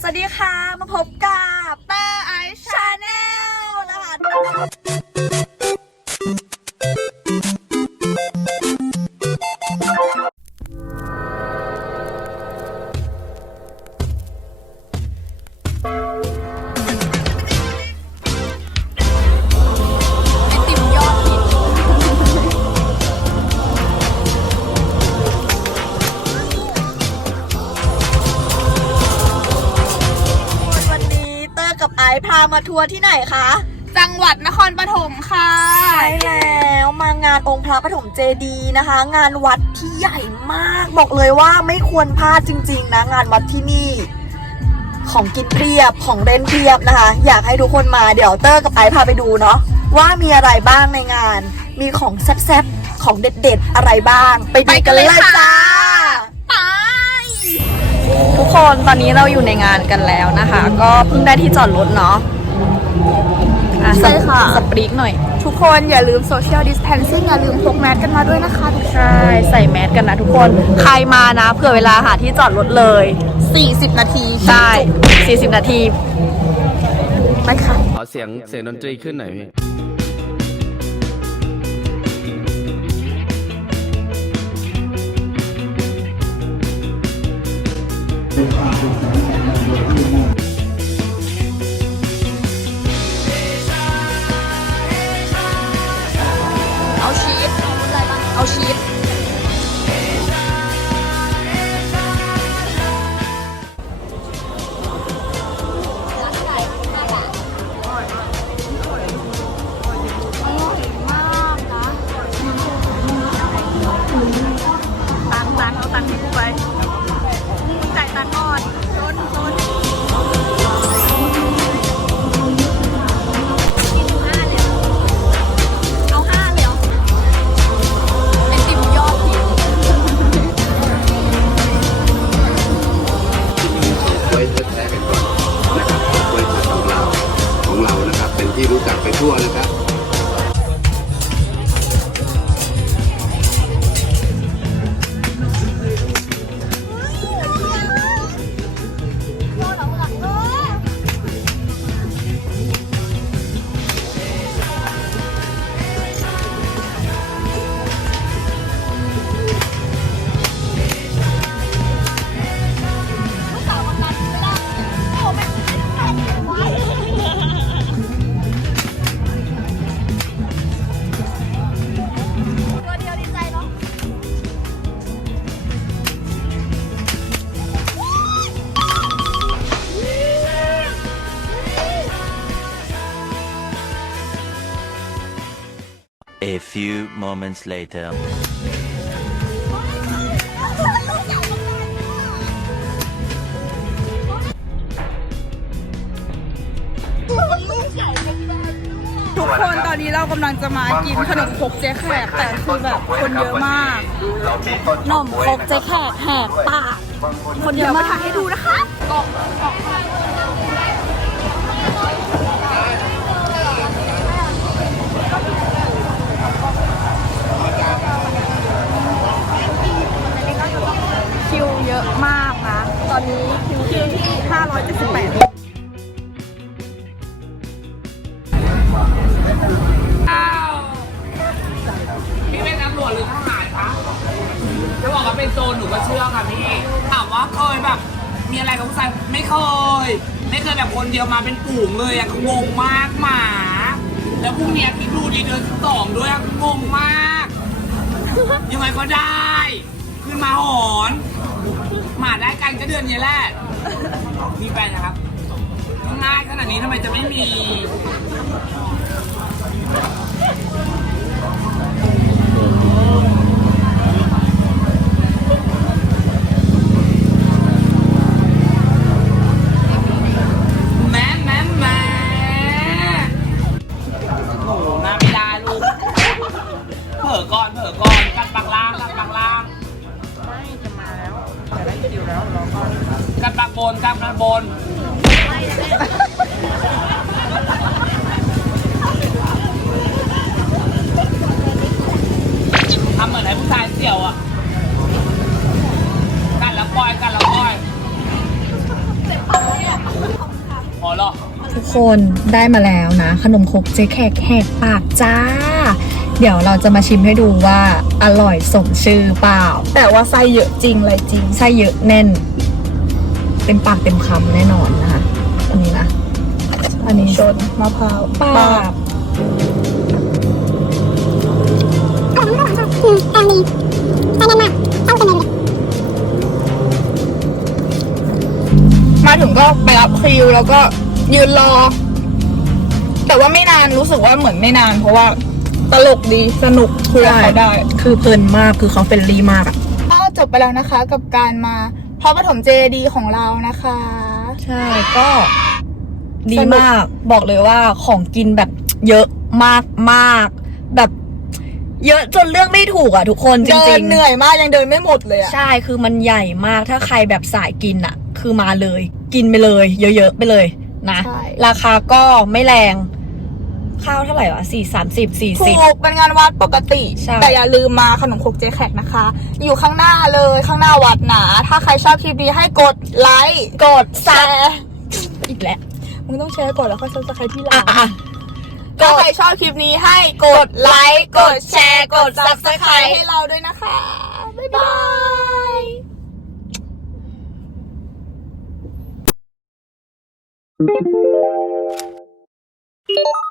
สวัสดีค่ะ มาพบกับเตอร์ไอชาแนลนะคะ พามาทัวร์ที่ไหนคะ จังหวัดนครปฐมค่ะใช่แล้วมางานองค์พระปฐมเจดีย์นะคะ งานวัดที่ใหญ่มากบอกเลยว่าไม่ควรพลาดจริง ๆ นะ งานวัดที่นี่ ของกินเพียบของเล่นเพียบนะคะ อยากให้ทุกคนมาเดี๋ยวเตอร์กับไอซ์พาไปดูเนาะว่ามีอะไรบ้างในงาน มีของแซ่บๆของเด็ดๆอะไรบ้าง ไปดูกันเลยไปกันเลยค่ะจ้าไป ทุกคนตอนนี้เราอยู่ในงานกันแล้วนะคะ ก็เพิ่งได้ที่จอดรถเนาะอะใช่ค่ะ สปรีกหน่อย ทุกคนอย่าลืมโซเชียลดิส a ทนซิ่งอย่าลืมพกแมสกันมาด้วยนะคะทุกคนใช่ใส่แมสกันนะทุกคนใครมานะเผื่อเวลาหาที่จอดรถเลย40 นาทีใช่40 นาที ไปค่ะ ขอเสียงเสียงดนตรีขึ้นหน่อยพี่ เอ เป็นที่ A few moments later. ทุกคนตอนนี้เรากำลังจะมากินขนมครกเจ๊แขกแต่คือแบบคนเยอะมากนมครกเจ๊แขกแหกปากคนเยเดี๋ยวอะมามากถ่ายให้ดูนะคะกล่อง องคิวเยอะมากนะ ตอนนี้คิวคิวที่ 578พี่เป็นตำรวจหรือทหารคะ จะบอกว่าเป็นโจรหนูก็เชื่อค่ะพี่ ถามว่าเคยแบบ มีอะไรกับผู้ชายไม่เคย ไม่เคยแบบคนเดียวมาเป็นฝูงเลยอะงงมากหมา แล้วพรุ่งเนี้ยคิดดูดีเดือนสองด้วยอะงงมาก ยังไงก็ได้ มาหอนหมาได้กันก็เดือนนี้แหละมีแฟนนะครับง่ายขนาดนี้ทำไมจะไม่มี กัดปากบนกัดปากบนทำเหมือนให้ผู้ชายเสี่ยวอะกันแล้วปล่อยกันแล้วปล่อยอ๋อหรอทุกคนได้มาแล้วนะ ขนมครกเจ๊แขกแหกปากจ้า เดี๋ยวเราจะมาชิมให้ดูว่าอร่อยสมชื่อเปล่า แต่ว่าไส้เยอะจริงอะไรจริงไส้เยอะแน่น เต็มปากเต็มคำแน่นอนนะคะอันนี้นะ อันนี้ชนมะพร้าวปาบมาถึงก็ไปรับคิวแล้วก็ยืนรอ แต่ว่าไม่นานรู้สึกว่าเหมือนไม่นาน เพราะว่าตลกดีสนุกคุยกับเขาได้ คือเพลินมากคือเขาเฟรนลี่มากอะก็จบไปแล้วนะคะกับการมา พระปฐมเจดีย์ของเรานะคะ ใช่ก็ดีสนุกมากบอกเลยว่าของกินแบบเยอะมากมากแบบ เยอะจนเรื่องไม่ถูกอะทุกคนจเดิรินงเหนื่อยมากยังเดินไม่หมดเลยอะๆใช่คือมันใหญ่มากถ้าใครแบบสายกินอะ คือมาเลย กินไปเลย เยอะๆไปเลยนะใช่ราคาก็ไม่แรง ข้าวเท่าไหร่วะสี่สามสิบสี่ถูสิบกเป็นงานวัดปกติ ใช่ แต่อย่าลืมมาขนมครกเจ๊แขกนะคะ อยู่ข้างหน้าเลยข้างหน้าวัดหนา ถ้าใครชอบคลิปนี้ให้กดไลค์กดแชซับร์อีกแล้วมึงต้องแชร์ก่อนแล้วค่อยซับสไครต์ที่หลัอะงอะ ถ้าใครชอบคลิปนี้ให้กดไลค์กดแชร์กด subscribe ให้เราด้วยนะคะ บ๊ายบาย